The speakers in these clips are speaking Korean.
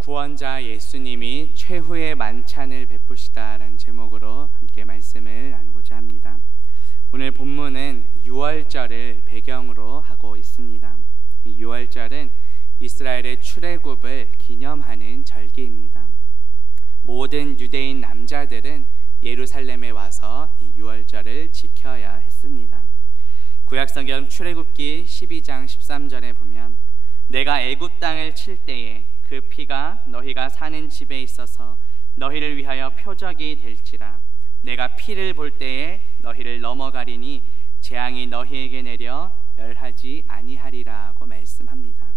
구원자 예수님이 최후의 만찬을 베푸시다라는 제목으로 함께 말씀을 나누고자 합니다. 오늘 본문은 유월절을 배경으로 하고 있습니다. 이 유월절은 이스라엘의 출애굽을 기념하는 절기입니다. 모든 유대인 남자들은 예루살렘에 와서 이 유월절을 지켜야 했습니다. 구약성경 출애굽기 12장 13절에 보면 내가 애굽 땅을 칠 때에 그 피가 너희가 사는 집에 있어서 너희를 위하여 표적이 될지라. 내가 피를 볼 때에 너희를 넘어가리니 재앙이 너희에게 내려 멸하지 아니하리라고 말씀합니다.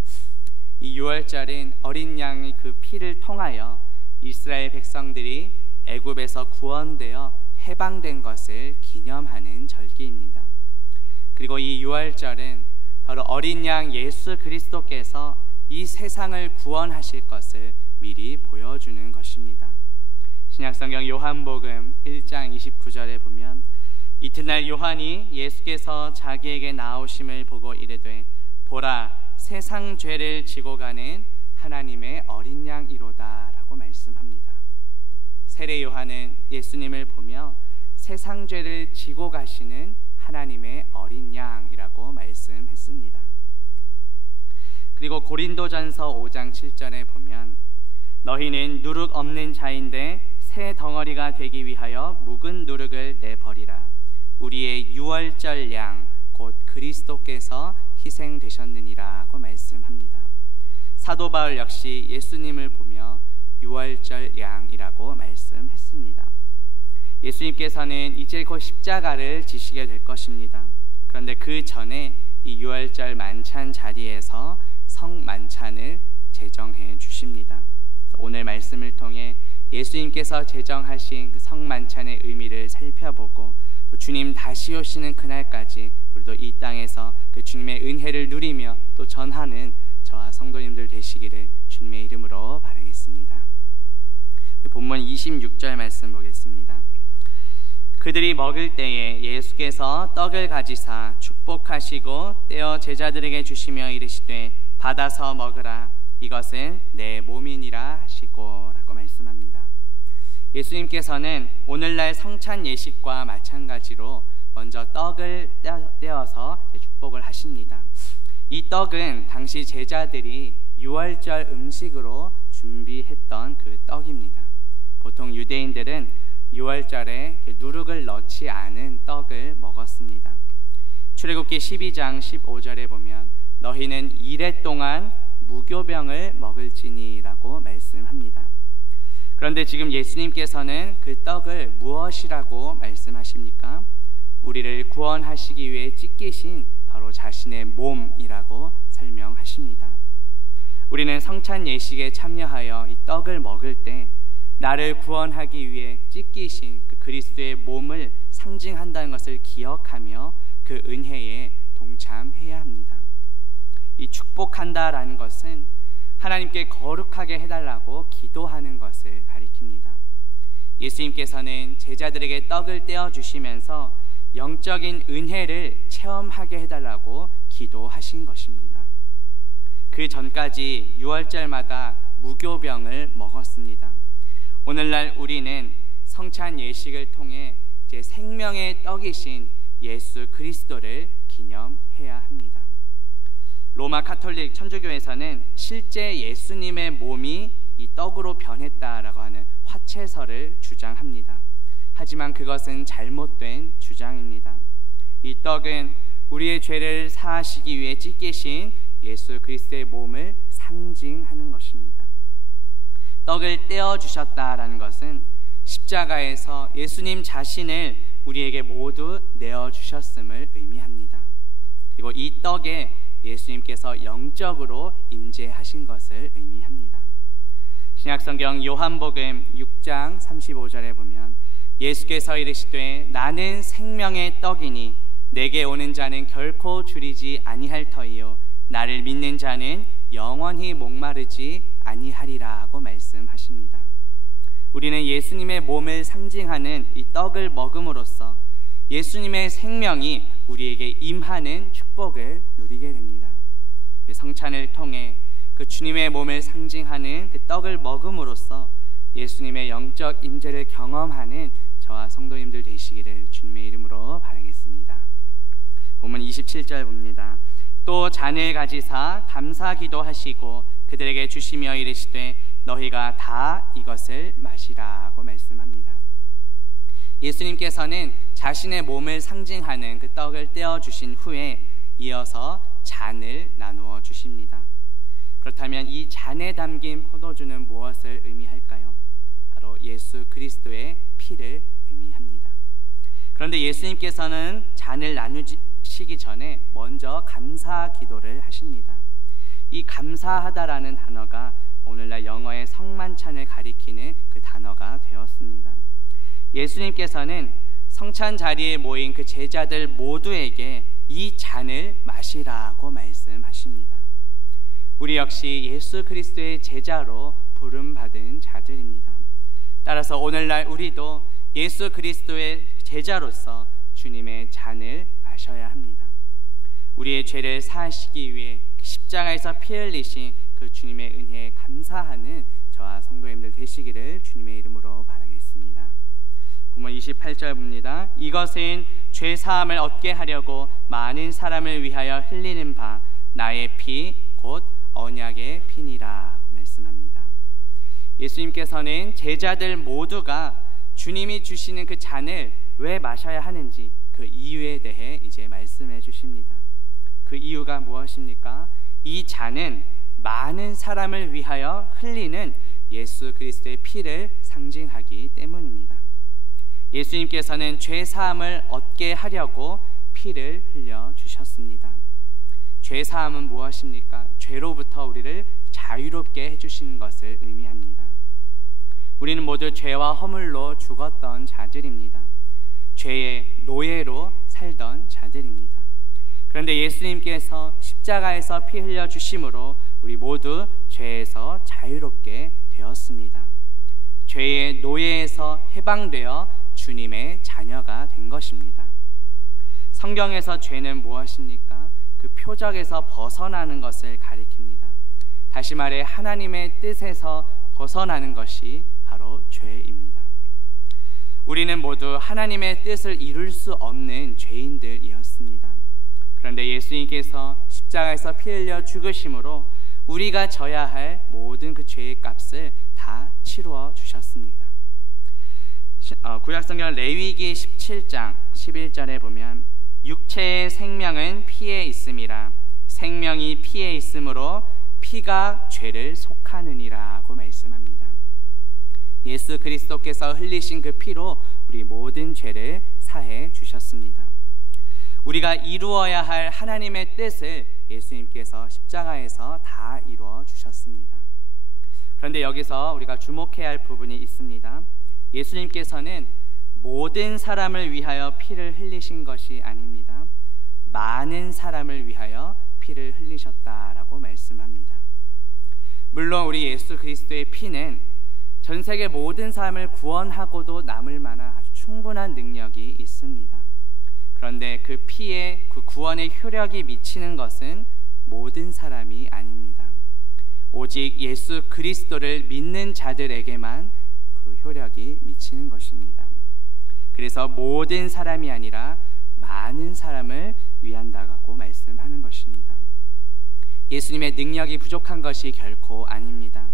이 유월절은 어린 양의 그 피를 통하여 이스라엘 백성들이 애굽에서 구원되어 해방된 것을 기념하는 절기입니다. 그리고 이 유월절은 바로 어린 양 예수 그리스도께서 이 세상을 구원하실 것을 미리 보여주는 것입니다. 신약성경 요한복음 1장 29절에 보면 이튿날 요한이 예수께서 자기에게 나오심을 보고 이르되 보라 세상 죄를 지고 가는 하나님의 어린 양이로다 라고 말씀합니다. 세례 요한은 예수님을 보며 세상 죄를 지고 가시는 하나님의 어린 양이라고 말씀했습니다. 그리고 고린도전서 5장 7절에 보면 너희는 누룩 없는 자인데 새 덩어리가 되기 위하여 묵은 누룩을 내버리라. 우리의 유월절 양 곧 그리스도께서 희생되셨느니라고 말씀합니다. 사도 바울 역시 예수님을 보며 유월절 양이라고 말씀했습니다. 예수님께서는 이제 곧 십자가를 지시게 될 것입니다. 그런데 그 전에 이 유월절 만찬 자리에서 성만찬을 제정해 주십니다. 오늘 말씀을 통해 예수님께서 제정하신 그 성만찬의 의미를 살펴보고 또 주님 다시 오시는 그날까지 우리도 이 땅에서 그 주님의 은혜를 누리며 또 전하는 저와 성도님들 되시기를 주님의 이름으로 바라겠습니다. 본문 26절 말씀 보겠습니다. 그들이 먹을 때에 예수께서 떡을 가지사 축복하시고 떼어 제자들에게 주시며 이르시되 받아서 먹으라 이것은 내 몸이니라 하시고 라고 말씀합니다. 예수님께서는 오늘날 성찬 예식과 마찬가지로 먼저 떡을 떼어서 축복을 하십니다. 이 떡은 당시 제자들이 유월절 음식으로 준비했던 그 떡입니다. 보통 유대인들은 유월절에 누룩을 넣지 않은 떡을 먹었습니다. 출애굽기 12장 15절에 보면 너희는 이레 동안 무교병을 먹을지니라고 말씀합니다. 그런데 지금 예수님께서는 그 떡을 무엇이라고 말씀하십니까? 우리를 구원하시기 위해 찢기신 바로 자신의 몸이라고 설명하십니다. 우리는 성찬 예식에 참여하여 이 떡을 먹을 때 나를 구원하기 위해 찢기신 그 그리스도의 몸을 상징한다는 것을 기억하며 그 은혜에 동참해야 합니다. 이 축복한다라는 것은 하나님께 거룩하게 해달라고 기도하는 것을 가리킵니다. 예수님께서는 제자들에게 떡을 떼어주시면서 영적인 은혜를 체험하게 해달라고 기도하신 것입니다. 그 전까지 유월절마다 무교병을 먹었습니다. 오늘날 우리는 성찬 예식을 통해 제 생명의 떡이신 예수 그리스도를 기념해야 합니다. 로마 카톨릭 천주교에서는 실제 예수님의 몸이 이 떡으로 변했다라고 하는 화채설을 주장합니다. 하지만 그것은 잘못된 주장입니다. 이 떡은 우리의 죄를 사하시기 위해 찢기신 예수 그리스도의 몸을 상징하는 것입니다. 떡을 떼어주셨다라는 것은 십자가에서 예수님 자신을 우리에게 모두 내어주셨음을 의미합니다. 그리고 이 떡에 예수님께서 영적으로 임재하신 것을 의미합니다. 신약성경 요한복음 6장 35절에 보면 예수께서 이르시되 나는 생명의 떡이니 내게 오는 자는 결코 줄이지 아니할 터이요 나를 믿는 자는 영원히 목마르지 아니하리라고 말씀하십니다. 우리는 예수님의 몸을 상징하는 이 떡을 먹음으로써 예수님의 생명이 우리에게 임하는 축복을 누리게 됩니다. 성찬을 통해 그 그 주님의 몸을 상징하는 그 떡을 먹음으로써 예수님의 영적 임재를 경험하는 저와 성도님들 되시기를 주님의 이름으로 바라겠습니다. 본문 27절 봅니다. 또 잔을 가지사 감사 기도하시고 그들에게 주시며 이르시되 너희가 다 이것을 마시라고 말씀합니다. 예수님께서는 자신의 몸을 상징하는 그 떡을 떼어 주신 후에 이어서 잔을 나누어 주십니다. 그렇다면 이 잔에 담긴 포도주는 무엇을 의미할까요? 바로 예수 그리스도의 피를 의미합니다. 그런데 예수님께서는 잔을 나누시기 전에 먼저 감사 기도를 하십니다. 이 감사하다라는 단어가 오늘날 영어의 성만찬을 가리키는 그 단어가 되었습니다. 예수님께서는 성찬 자리에 모인 그 제자들 모두에게 이 잔을 마시라고 말씀하십니다. 우리 역시 예수 그리스도의 제자로 부름받은 자들입니다. 따라서 오늘날 우리도 예수 그리스도의 제자로서 주님의 잔을 마셔야 합니다. 우리의 죄를 사하시기 위해 십자가에서 피 흘리신 그 주님의 은혜에 감사하는 저와 성도님들 되시기를 주님의 이름으로 바라겠습니다. 본문 28절 봅니다. 이것은 죄 사함을 얻게 하려고 많은 사람을 위하여 흘리는 바 나의 피 곧 언약의 피니라 말씀합니다. 예수님께서는 제자들 모두가 주님이 주시는 그 잔을 왜 마셔야 하는지 그 이유에 대해 이제 말씀해 주십니다. 그 이유가 무엇입니까? 이 잔은 많은 사람을 위하여 흘리는 예수 그리스도의 피를 상징하기 때문입니다. 예수님께서는 죄 사함을 얻게 하려고 피를 흘려 주셨습니다. 죄 사함은 무엇입니까? 죄로부터 우리를 자유롭게 해주시는 것을 의미합니다. 우리는 모두 죄와 허물로 죽었던 자들입니다. 죄의 노예로 살던 자들입니다. 그런데 예수님께서 십자가에서 피 흘려 주심으로 우리 모두 죄에서 자유롭게 되었습니다. 죄의 노예에서 해방되어 주님의 자녀가 된 것입니다. 성경에서 죄는 무엇입니까? 그 표적에서 벗어나는 것을 가리킵니다. 다시 말해 하나님의 뜻에서 벗어나는 것이 바로 죄입니다. 우리는 모두 하나님의 뜻을 이룰 수 없는 죄인들이었습니다. 그런데 예수님께서 십자가에서 피 흘려 죽으심으로 우리가 져야 할 모든 그 죄의 값을 다 치루어 주셨습니다. 구약성경 레위기 17장 11절에 보면 육체의 생명은 피에 있음이라 생명이 피에 있으므로 피가 죄를 속하느니라고 말씀합니다. 예수 그리스도께서 흘리신 그 피로 우리 모든 죄를 사해 주셨습니다. 우리가 이루어야 할 하나님의 뜻을 예수님께서 십자가에서 다 이루어 주셨습니다. 그런데 여기서 우리가 주목해야 할 부분이 있습니다. 예수님께서는 모든 사람을 위하여 피를 흘리신 것이 아닙니다. 많은 사람을 위하여 피를 흘리셨다라고 말씀합니다. 물론 우리 예수 그리스도의 피는 전 세계 모든 사람을 구원하고도 남을 만한 아주 충분한 능력이 있습니다. 그런데 그 피에 그 구원의 효력이 미치는 것은 모든 사람이 아닙니다. 오직 예수 그리스도를 믿는 자들에게만 그 효력이 미치는 것입니다. 그래서 모든 사람이 아니라 많은 사람을 위한다고 말씀하는 것입니다. 예수님의 능력이 부족한 것이 결코 아닙니다.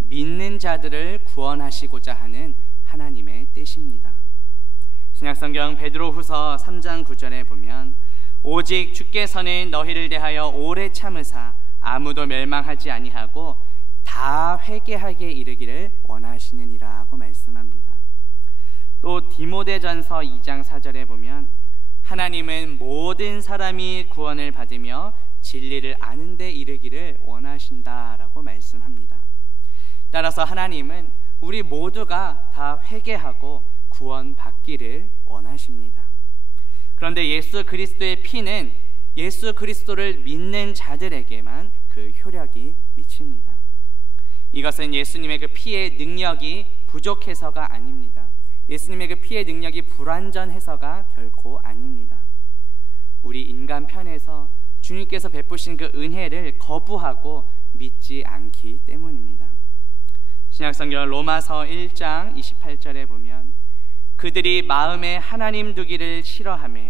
믿는 자들을 구원하시고자 하는 하나님의 뜻입니다. 신약성경 베드로후서 3장 9절에 보면 오직 주께서는 너희를 대하여 오래 참으사 아무도 멸망하지 아니하고 다 회개하게 이르기를 원하시느니라고 말씀합니다. 또 디모데전서 2장 4절에 보면 하나님은 모든 사람이 구원을 받으며 진리를 아는 데 이르기를 원하신다라고 말씀합니다. 따라서 하나님은 우리 모두가 다 회개하고 구원받기를 원하십니다. 그런데 예수 그리스도의 피는 예수 그리스도를 믿는 자들에게만 그 효력이 미칩니다. 이것은 예수님의 그 피의 능력이 부족해서가 아닙니다. 예수님의 그 피의 능력이 불완전해서가 결코 아닙니다. 우리 인간 편에서 주님께서 베푸신 그 은혜를 거부하고 믿지 않기 때문입니다. 신약성경 로마서 1장 28절에 보면 그들이 마음에 하나님 두기를 싫어하며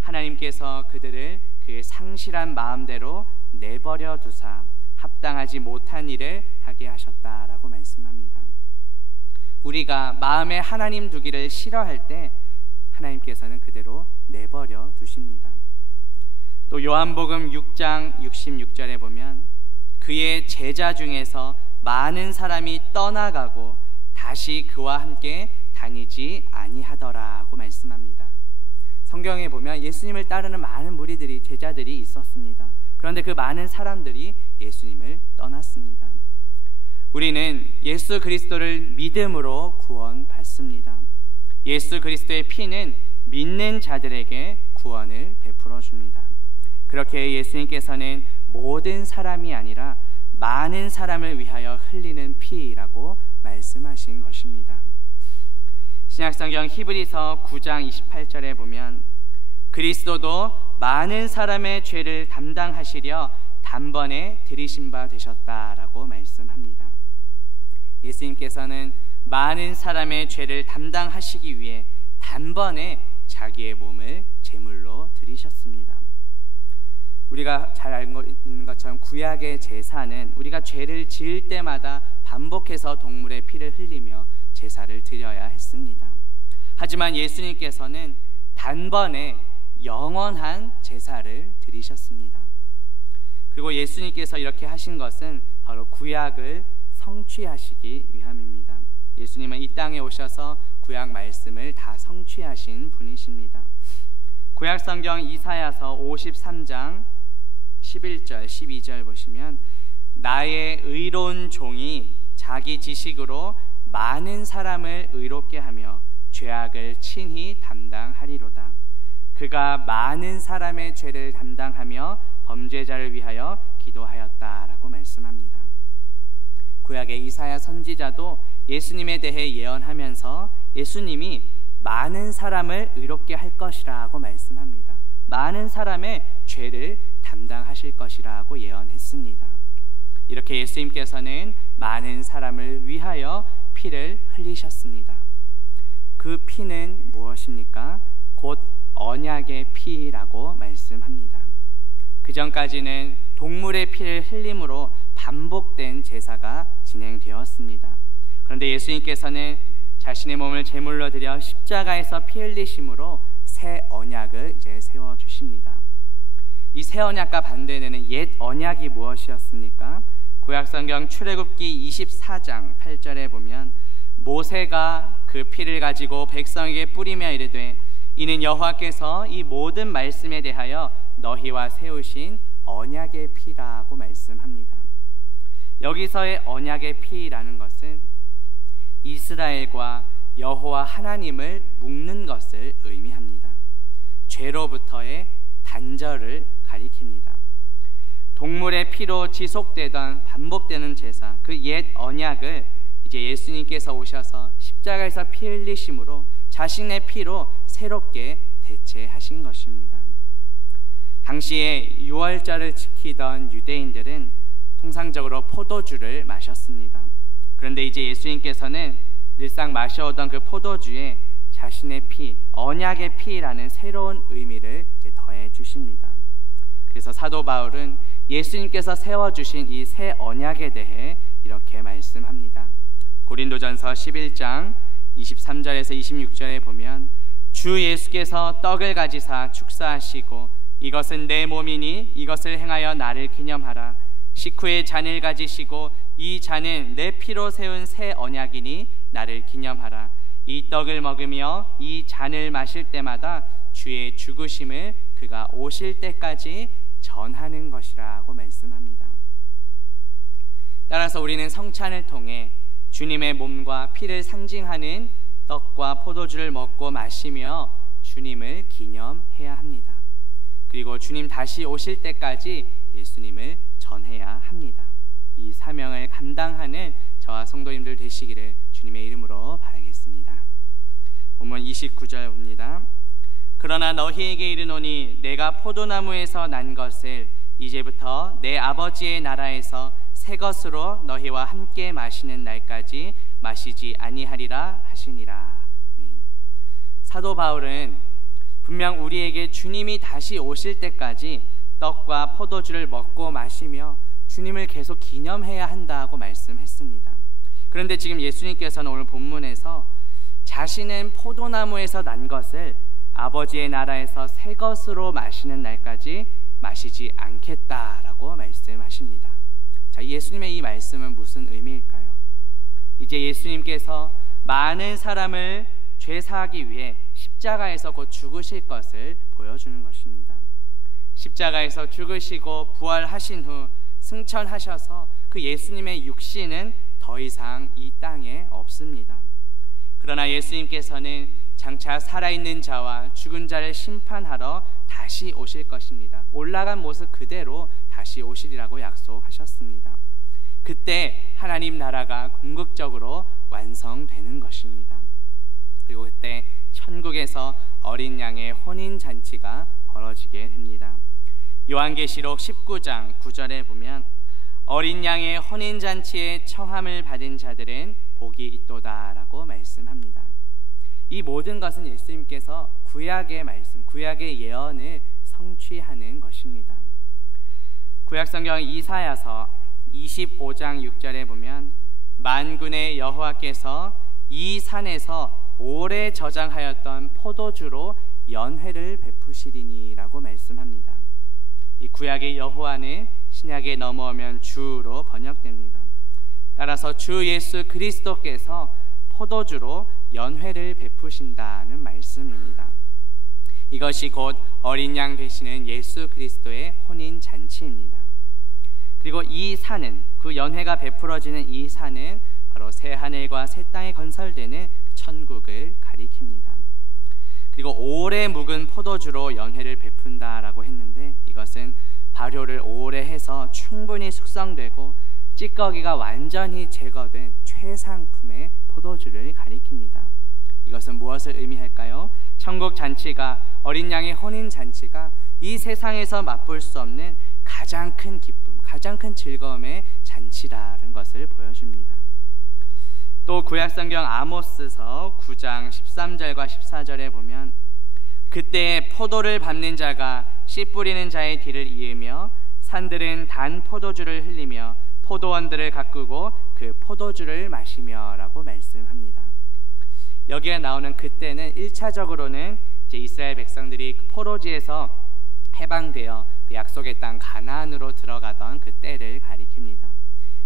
하나님께서 그들을 그 상실한 마음대로 내버려 두사 합당하지 못한 일을 하게 하셨다라고 말씀합니다. 우리가 마음에 하나님 두기를 싫어할 때 하나님께서는 그대로 내버려 두십니다. 또 요한복음 6장 66절에 보면 그의 제자 중에서 많은 사람이 떠나가고 다시 그와 함께 다니지 아니하더라고 말씀합니다. 성경에 보면 예수님을 따르는 많은 무리들이, 제자들이 있었습니다. 그런데 그 많은 사람들이 예수님을 떠났습니다. 우리는 예수 그리스도를 믿음으로 구원받습니다. 예수 그리스도의 피는 믿는 자들에게 구원을 베풀어 줍니다. 그렇게 예수님께서는 모든 사람이 아니라 많은 사람을 위하여 흘리는 피라고 말씀하신 것입니다. 신약성경 히브리서 9장 28절에 보면 그리스도도 많은 사람의 죄를 담당하시려 단번에 들이신 바 되셨다라고 말씀합니다. 예수님께서는 많은 사람의 죄를 담당하시기 위해 단번에 자기의 몸을 제물로 드리셨습니다. 우리가 잘 알고 있는 것처럼 구약의 제사는 우리가 죄를 지을 때마다 반복해서 동물의 피를 흘리며 제사를 드려야 했습니다. 하지만 예수님께서는 단번에 영원한 제사를 드리셨습니다. 그리고 예수님께서 이렇게 하신 것은 바로 구약을 성취하시기 위함입니다. 예수님은 이 땅에 오셔서 구약 말씀을 다 성취하신 분이십니다. 구약 성경 이사야서 53장 11절 12절 보시면 나의 의로운 종이 자기 지식으로 많은 사람을 의롭게 하며 죄악을 친히 담당하리로다. 그가 많은 사람의 죄를 담당하며 범죄자를 위하여 기도하였다라고 말씀합니다. 구약의 이사야 선지자도 예수님에 대해 예언하면서 예수님이 많은 사람을 의롭게 할 것이라고 말씀합니다. 많은 사람의 죄를 담당하실 것이라고 예언했습니다. 이렇게 예수님께서는 많은 사람을 위하여 피를 흘리셨습니다. 그 피는 무엇입니까? 곧 언약의 피라고 말씀합니다. 그 전까지는 동물의 피를 흘림으로 반복된 제사가 진행되었습니다. 그런데 예수님께서는 자신의 몸을 제물로 드려 십자가에서 피 흘리심으로 새 언약을 이제 세워 주십니다. 이 새 언약과 반대되는 옛 언약이 무엇이었습니까? 구약성경 출애굽기 24장 8절에 보면 모세가 그 피를 가지고 백성에게 뿌리며 이르되 이는 여호와께서 이 모든 말씀에 대하여 너희와 세우신 언약의 피라고 말씀합니다. 여기서의 언약의 피라는 것은 이스라엘과 여호와 하나님을 묶는 것을 의미합니다. 죄로부터의 단절을 가리킵니다. 동물의 피로 지속되던 반복되는 제사, 그 옛 언약을 이제 예수님께서 오셔서 십자가에서 피 흘리심으로 자신의 피로 새롭게 대체하신 것입니다. 당시에 유월절을 지키던 유대인들은 통상적으로 포도주를 마셨습니다. 그런데 이제 예수님께서는 늘상 마셔오던 그 포도주에 자신의 피, 언약의 피라는 새로운 의미를 이제 더해 주십니다. 그래서 사도 바울은 예수님께서 세워주신 이 새 언약에 대해 이렇게 말씀합니다. 고린도전서 11장 23절에서 26절에 보면 주 예수께서 떡을 가지사 축사하시고 이것은 내 몸이니 이것을 행하여 나를 기념하라. 식후에 잔을 가지시고 이 잔은 내 피로 세운 새 언약이니 나를 기념하라. 이 떡을 먹으며 이 잔을 마실 때마다 주의 죽으심을 그가 오실 때까지 전하는 것이라고 말씀합니다. 따라서 우리는 성찬을 통해 주님의 몸과 피를 상징하는 떡과 포도주를 먹고 마시며 주님을 기념해야 합니다. 그리고 주님 다시 오실 때까지 예수님을 전해야 합니다. 이 사명을 감당하는 저와 성도님들 되시기를 주님의 이름으로 바라겠습니다. 본문 29절 봅니다. 그러나 너희에게 이르노니 내가 포도나무에서 난 것을 이제부터 내 아버지의 나라에서 새 것으로 너희와 함께 마시는 날까지 마시지 아니하리라 하시니라. 아멘. 사도 바울은 분명 우리에게 주님이 다시 오실 때까지 떡과 포도주를 먹고 마시며 주님을 계속 기념해야 한다고 말씀했습니다. 그런데 지금 예수님께서는 오늘 본문에서 자신은 포도나무에서 난 것을 아버지의 나라에서 새 것으로 마시는 날까지 마시지 않겠다라고 말씀하십니다. 자, 예수님의 이 말씀은 무슨 의미일까요? 이제 예수님께서 많은 사람을 죄사하기 위해 십자가에서 곧 죽으실 것을 보여주는 것입니다. 십자가에서 죽으시고 부활하신 후 승천하셔서 그 예수님의 육신은 더 이상 이 땅에 없습니다. 그러나 예수님께서는 장차 살아있는 자와 죽은 자를 심판하러 다시 오실 것입니다. 올라간 모습 그대로 다시 오시리라고 약속하셨습니다. 그때 하나님 나라가 궁극적으로 완성되는 것입니다. 그리고 그때 천국에서 어린 양의 혼인잔치가 벌어지게 됩니다. 요한계시록 19장 9절에 보면 어린 양의 혼인잔치에 청함을 받은 자들은 복이 있도다라고 말씀합니다. 이 모든 것은 예수님께서 구약의 말씀, 구약의 예언을 성취하는 것입니다. 구약성경 이사야서 25장 6절에 보면 만군의 여호와께서 이 산에서 오래 저장하였던 포도주로 연회를 베푸시리니라고 말씀합니다. 이 구약의 여호와는 신약에 넘어오면 주로 번역됩니다. 따라서 주 예수 그리스도께서 포도주로 연회를 베푸신다는 말씀입니다. 이것이 곧 어린 양 되시는 예수 그리스도의 혼인 잔치입니다. 그리고 이 산은, 그 연회가 베풀어지는 이 산은 바로 새 하늘과 새 땅에 건설되는 천국을 가리킵니다. 그리고 오래 묵은 포도주로 연회를 베푼다라고 했는데 이것은 발효를 오래 해서 충분히 숙성되고 찌꺼기가 완전히 제거된 최상품의 포도주를 가리킵니다. 이것은 무엇을 의미할까요? 천국 잔치가, 어린 양의 혼인 잔치가 이 세상에서 맛볼 수 없는 가장 큰 기쁨, 가장 큰 즐거움의 잔치라는 것을 보여줍니다. 또 구약성경 아모스서 9장 13절과 14절에 보면 그때 포도를 밟는 자가 씨 뿌리는 자의 뒤를 이으며 산들은 단 포도주를 흘리며 포도원들을 가꾸고 그 포도주를 마시며 라고 말씀합니다. 여기에 나오는 그때는 1차적으로는 이제 이스라엘 백성들이 그 포로지에서 해방되어 그 약속의 땅 가나안으로 들어가던 그 때를 가리킵니다.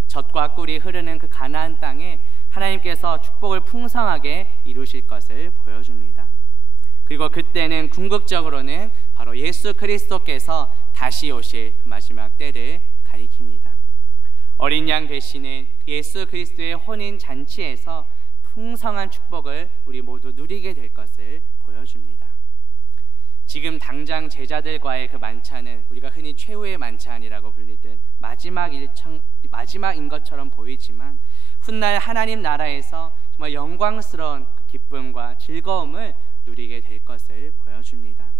젖과 꿀이 흐르는 그 가나안 땅에 하나님께서 축복을 풍성하게 이루실 것을 보여줍니다. 그리고 그때는 궁극적으로는 바로 예수 그리스도께서 다시 오실 그 마지막 때를 가리킵니다. 어린 양 되시는 예수 그리스도의 혼인 잔치에서 풍성한 축복을 우리 모두 누리게 될 것을 보여줍니다. 지금 당장 제자들과의 그 만찬은 우리가 흔히 최후의 만찬이라고 불리듯 마지막인 것처럼 보이지만 훗날 하나님 나라에서 정말 영광스러운 기쁨과 즐거움을 누리게 될 것을 보여줍니다.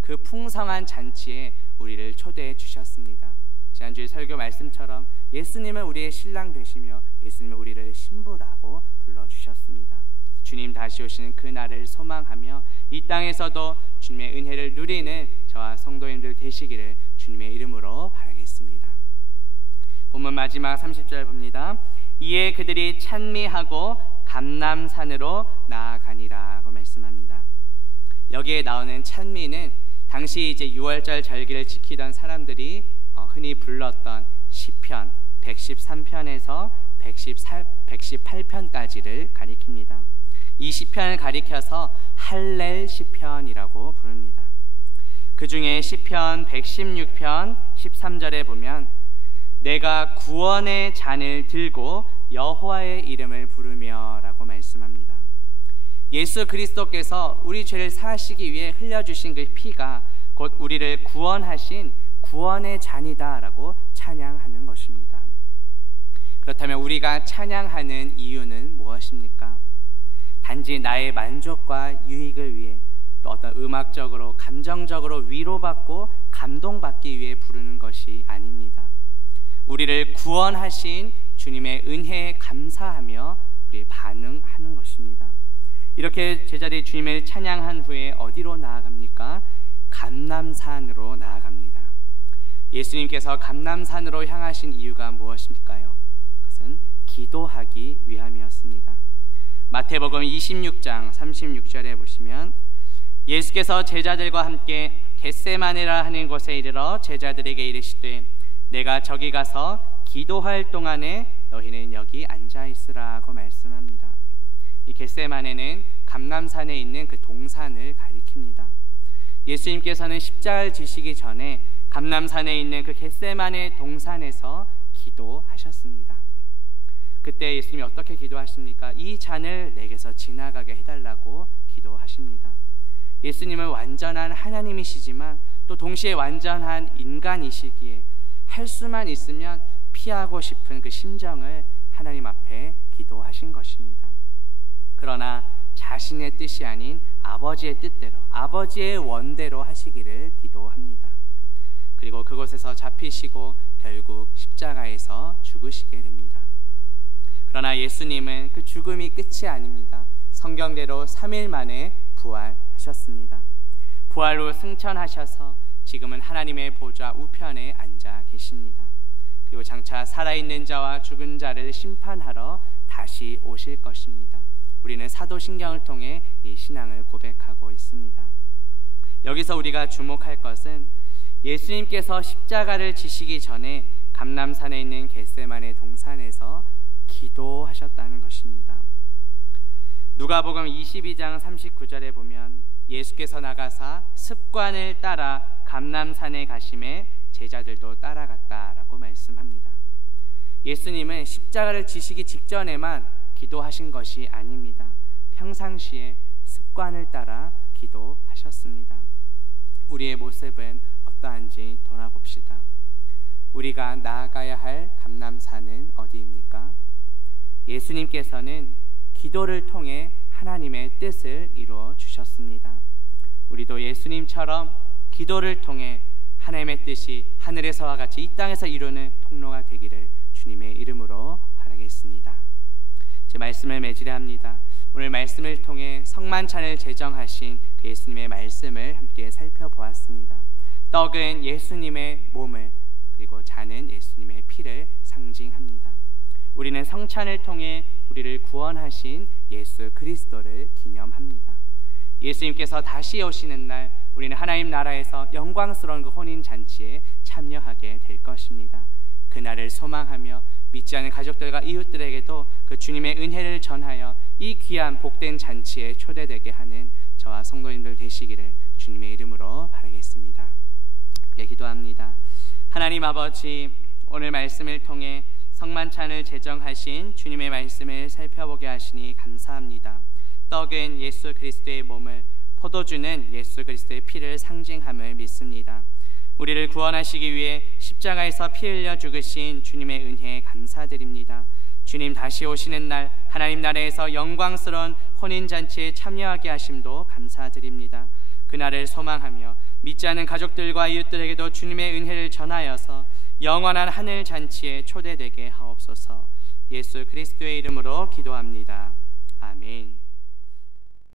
그 풍성한 잔치에 우리를 초대해 주셨습니다. 지난주에 설교 말씀처럼 예수님은 우리의 신랑 되시며 예수님은 우리를 신부라고 불러주셨습니다. 주님 다시 오시는 그날을 소망하며 이 땅에서도 주님의 은혜를 누리는 저와 성도님들 되시기를 주님의 이름으로 바라겠습니다. 본문 마지막 30절 봅니다. 이에 그들이 찬미하고 감람산으로 나아가니라고 말씀합니다. 여기에 나오는 찬미는 당시 이제 6월절 절기를 지키던 사람들이 흔히 불렀던 시편 113편에서 118편까지를 가리킵니다. 이 시편을 가리켜서 할렐 시편이라고 부릅니다. 그 중에 시편 116편 13절에 보면 내가 구원의 잔을 들고 여호와의 이름을 부르며 라고 말씀합니다. 예수 그리스도께서 우리 죄를 사하시기 위해 흘려주신 그 피가 곧 우리를 구원하신 구원의 잔이다 라고 찬양하는 것입니다. 그렇다면 우리가 찬양하는 이유는 무엇입니까? 단지 나의 만족과 유익을 위해 또 어떤 음악적으로 감정적으로 위로받고 감동받기 위해 부르는 것이 아닙니다. 우리를 구원하신 주님의 은혜에 감사하며 우리 반응하는 것입니다. 이렇게 제자들이 주님을 찬양한 후에 어디로 나아갑니까? 감람산으로 나아갑니다. 예수님께서 감람산으로 향하신 이유가 무엇일까요? 그것은 기도하기 위함이었습니다. 마태복음 26장 36절에 보시면 예수께서 제자들과 함께 겟세마네라 하는 곳에 이르러 제자들에게 이르시되 내가 저기 가서 기도할 동안에 너희는 여기 앉아 있으라고 말씀합니다. 이 겟세마네는 감람산에 있는 그 동산을 가리킵니다. 예수님께서는 십자가를 지시기 전에 감람산에 있는 그 겟세마네 동산에서 기도하셨습니다. 그때 예수님이 어떻게 기도하십니까? 이 잔을 내게서 지나가게 해달라고 기도하십니다. 예수님은 완전한 하나님이시지만 또 동시에 완전한 인간이시기에 할 수만 있으면 피하고 싶은 그 심정을 하나님 앞에 기도하신 것입니다. 그러나 자신의 뜻이 아닌 아버지의 뜻대로, 아버지의 원대로 하시기를 기도합니다. 그리고 그곳에서 잡히시고 결국 십자가에서 죽으시게 됩니다. 그러나 예수님은 그 죽음이 끝이 아닙니다. 성경대로 3일 만에 부활하셨습니다. 부활로 승천하셔서 지금은 하나님의 보좌 우편에 앉아 계십니다. 그리고 장차 살아있는 자와 죽은 자를 심판하러 다시 오실 것입니다. 우리는 사도신경을 통해 이 신앙을 고백하고 있습니다. 여기서 우리가 주목할 것은 예수님께서 십자가를 지시기 전에 감람산에 있는 겟세마네 동산에서 기도하셨다는 것입니다. 누가복음 22장 39절에 보면 예수께서 나가사 습관을 따라 감람산에 가심에 제자들도 따라갔다라고 말씀합니다. 예수님은 십자가를 지시기 직전에만 기도하신 것이 아닙니다. 평상시에 습관을 따라 기도하셨습니다. 우리의 모습은 어떠한지 돌아봅시다. 우리가 나아가야 할 감람산은 어디입니까? 예수님께서는 기도를 통해 하나님의 뜻을 이루어 주셨습니다. 우리도 예수님처럼 기도를 통해 하나님의 뜻이 하늘에서와 같이 이 땅에서 이루는 통로가 되기를 주님의 이름으로 바라겠습니다. 제 말씀을 맺으려 합니다. 오늘 말씀을 통해 성만찬을 제정하신 그 예수님의 말씀을 함께 살펴보았습니다. 떡은 예수님의 몸을, 그리고 잔은 예수님의 피를 상징합니다. 우리는 성찬을 통해 우리를 구원하신 예수 그리스도를 기념합니다. 예수님께서 다시 오시는 날 우리는 하나님 나라에서 영광스러운 그 혼인잔치에 참여하게 될 것입니다. 그날을 소망하며 믿지 않는 가족들과 이웃들에게도 그 주님의 은혜를 전하여 이 귀한 복된 잔치에 초대되게 하는 저와 성도님들 되시기를 주님의 이름으로 바라겠습니다. 함께 기도합니다. 하나님 아버지, 오늘 말씀을 통해 성만찬을 제정하신 주님의 말씀을 살펴보게 하시니 감사합니다. 떡은 예수 그리스도의 몸을, 포도주는 예수 그리스도의 피를 상징함을 믿습니다. 우리를 구원하시기 위해 십자가에서 피 흘려 죽으신 주님의 은혜에 감사드립니다. 주님 다시 오시는 날 하나님 나라에서 영광스러운 혼인잔치에 참여하게 하심도 감사드립니다. 그날을 소망하며 믿지 않는 가족들과 이웃들에게도 주님의 은혜를 전하여서 영원한 하늘 잔치에 초대되게 하옵소서. 예수 그리스도의 이름으로 기도합니다. 아멘.